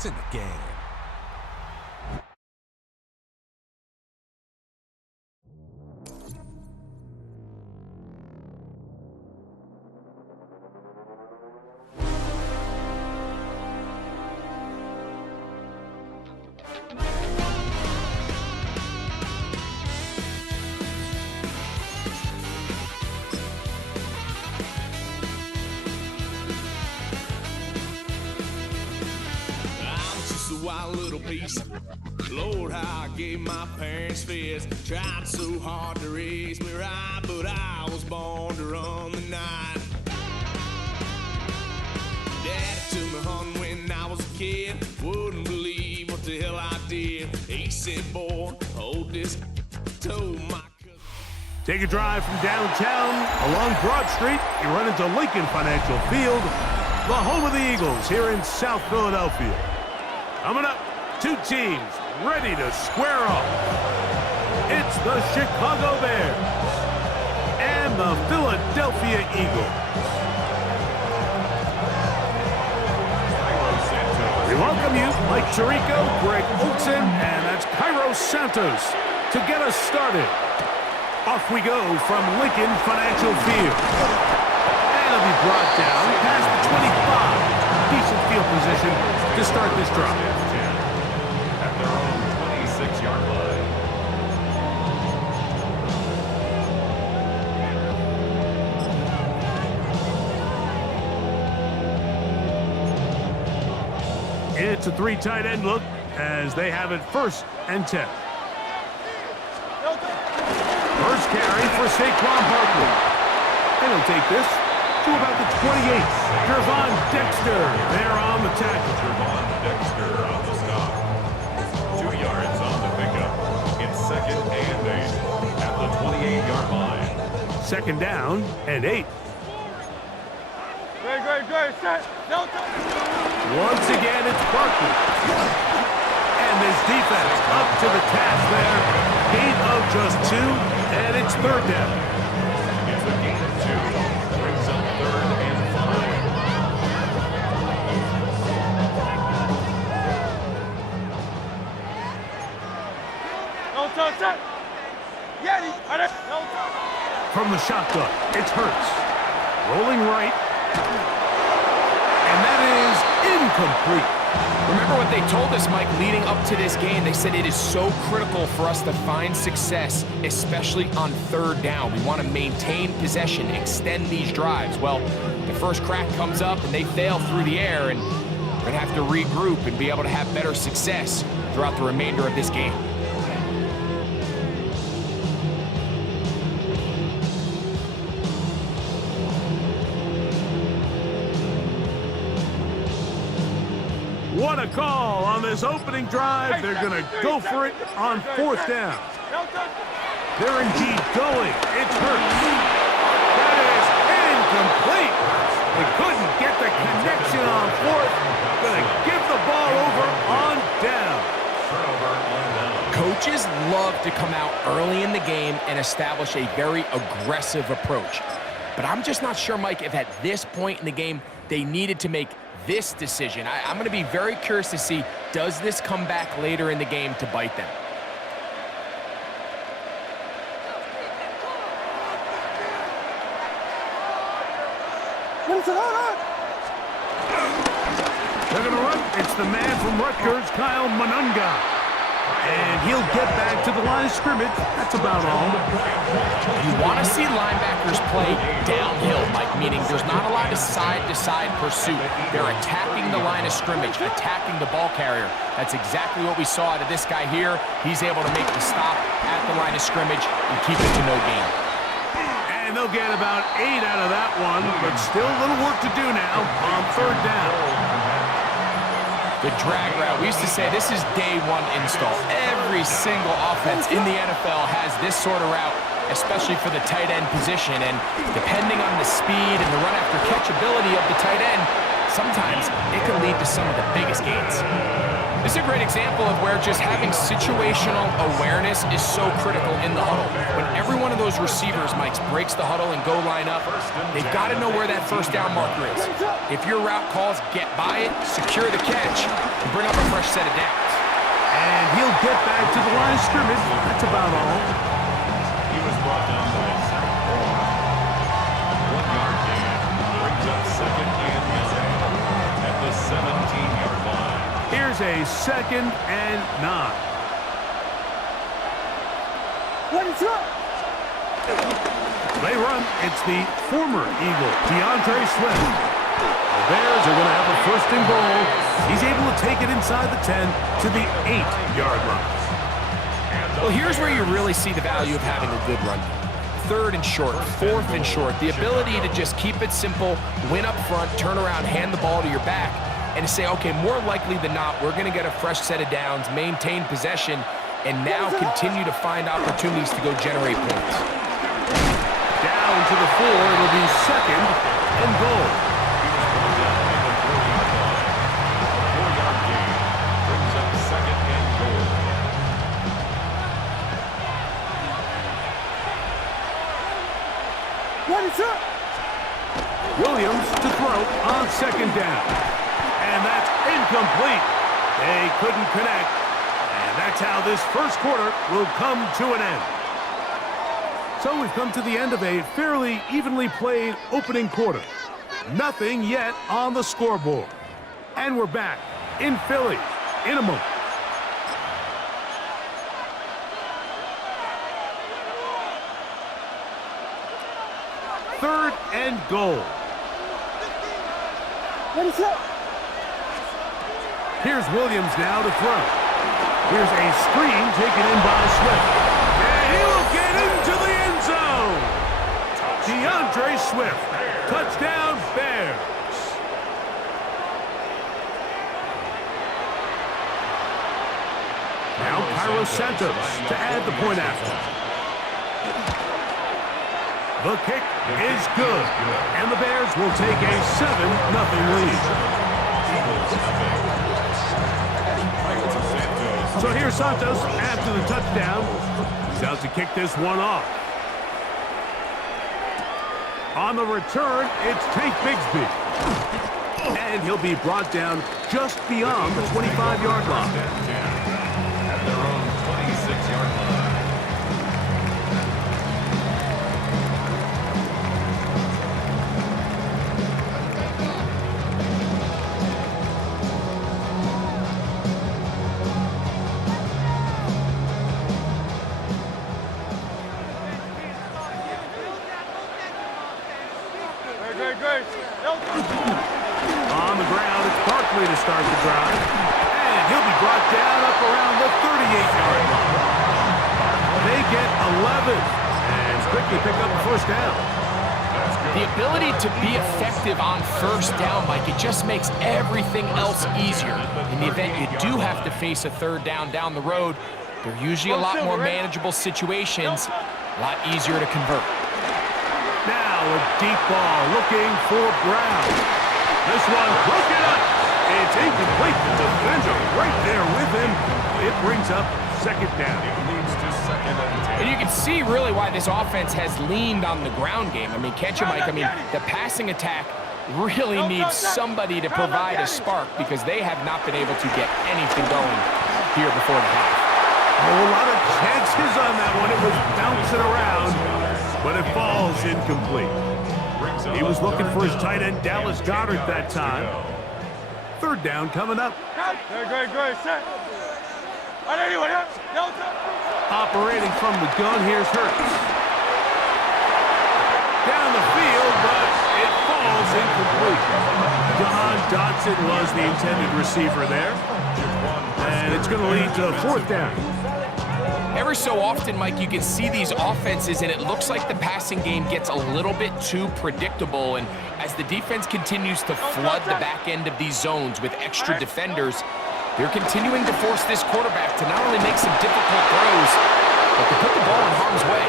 It's in the game. A wild little piece. Lord, how I gave my parents fist. Tried so hard to raise me right, but I was born to run the night. Daddy took me hunting when I was a kid. Wouldn't believe what the hell I did. He said, boy, hold this toe, my cousin. Take a drive from downtown along Broad Street. You run into Lincoln Financial Field, the home of the Eagles here in South Philadelphia. Coming up, two teams ready to square off. It's the Chicago Bears and the Philadelphia Eagles. We welcome you, Mike Tirico, Greg Olson, and that's Cairo Santos to get us started. Off we go from Lincoln Financial Field. And it'll be brought down past the 25. Decent field position to start this drive. At their own 26-yard line. It's a three tight end look as they have it 1st and 10. First carry for Saquon Barkley. And he'll take this to about the 28. Gervon Dexter there on the tackle. Gervon Dexter on the stop. 2 yards on the pickup. It's 2nd and 8 at the 28-yard line. 2nd down and 8. Great, set. No time. Once again, it's Barkley. And this defense up to the task there. Gain of just 2, and it's 3rd down. It's a gain of 2. Brings up 3rd and 5. No time, set. Yeti. No time. From the shotgun, it's Hurts. Rolling right. And that is incomplete. Remember what they told us, Mike, leading up to this game. They said it is so critical for us to find success, especially on 3rd down. We want to maintain possession, extend these drives. Well, the first crack comes up and they fail through the air, and we're going to have to regroup and be able to have better success throughout the remainder of this game. What a call on this opening drive. They're going to go for it on 4th down. They're indeed going. It's Hurts. That is incomplete. They couldn't get the connection on 4th. Going to give the ball over on down. Coaches love to come out early in the game and establish a very aggressive approach. But I'm just not sure, Mike, if at this point in the game they needed to make this decision. I'm going to be very curious to see, does this come back later in the game to bite them? They're going to run. It's the man from Rutgers, Kyle Monunga. And he'll get back to the line of scrimmage. That's about all. You want to see linebackers play downhill, Mike, meaning there's not a lot of side-to-side pursuit. They're attacking the line of scrimmage, attacking the ball carrier. That's exactly what we saw out of this guy here. He's able to make the stop at the line of scrimmage and keep it to no gain. And they'll get about 8 out of that one, but still a little work to do now on 3rd down. The drag route, we used to say this is day 1 install. Every single offense in the NFL has this sort of route, especially for the tight end position. And depending on the speed and the run after catchability of the tight end, sometimes it can lead to some of the biggest gains. This is a great example of where just having situational awareness is so critical in the huddle. When every one of those receivers, Mike, breaks the huddle and go line up, they've got to know where that first down marker is. If your route calls, get by it, secure the catch, and bring up a fresh set of downs. And he'll get back to the line of scrimmage. That's about all. He was brought down by a sack. 1 yard gain. Brings up second and 9 at the 17-yard line. Here's a 2nd and 9. What is up? They run. It's the former Eagle, DeAndre Swift. The Bears are going to have a 1st and goal. He's able to take it inside the 10 to the 8-yard line. Well, here's where you really see the value of having a good run. 3rd and short, 4th and short. The ability to just keep it simple, win up front, turn around, hand the ball to your back, and to say, okay, more likely than not, we're going to get a fresh set of downs, maintain possession, and now continue to find opportunities to go generate points. Down to the 4. It'll be 2nd and goal. What is up? Williams to throw on 2nd down. And that's incomplete. They couldn't connect. And that's how this first quarter will come to an end. So we've come to the end of a fairly evenly played opening quarter. Nothing yet on the scoreboard. And we're back in Philly in a moment. Third and goal. What is up? Here's Williams now to throw. Here's a screen taken in by Swift. And he will get into the end zone. DeAndre Swift. Touchdown, Bears. Now Cairo Santos to add the point after. The kick is good, and the Bears will take a 7-0 lead. So here's Santos after the touchdown. He's out to kick this one off. On the return, it's Tank Bigsby. And he'll be brought down just beyond the 25-yard line. At their own 26-yard line. On the ground, it's Barkley to start the drive. And he'll be brought down up around the 38-yard line. They get 11 and quickly pick up the 1st down. The ability to be effective on 1st down, Mike, it just makes everything else easier. In the event you do have to face a 3rd down down the road, they're usually a lot more manageable situations, a lot easier to convert. Now a deep ball looking for Brown. This one broken up. It's incomplete. The defender right there with him. It brings up 2nd down. It leads to 2nd and 10. And you can see really why this offense has leaned on the ground game. I mean, can't you, Mike? I mean, the passing attack really needs somebody to provide a spark because they have not been able to get anything going here before the half. A lot of chances on that one. It was bouncing around, but it falls incomplete. He was looking for his tight end, Dallas Goedert, that time. 3rd down coming up. Great, set. Operating from the gun, here's Hurts. Down the field, but it falls incomplete. Don Dotson was the intended receiver there. And it's going to lead to 4th down. Every so often, Mike, you can see these offenses, and it looks like the passing game gets a little bit too predictable. And as the defense continues to flood the back end of these zones with extra defenders, they're continuing to force this quarterback to not only make some difficult throws, but to put the ball in harm's way.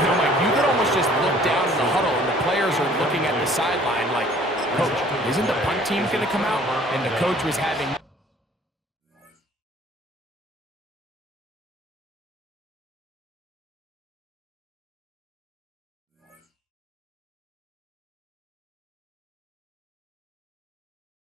You know, Mike, you could almost just look down in the huddle, and the players are looking at the sideline like, Coach, isn't the punt team going to come out? And the coach was having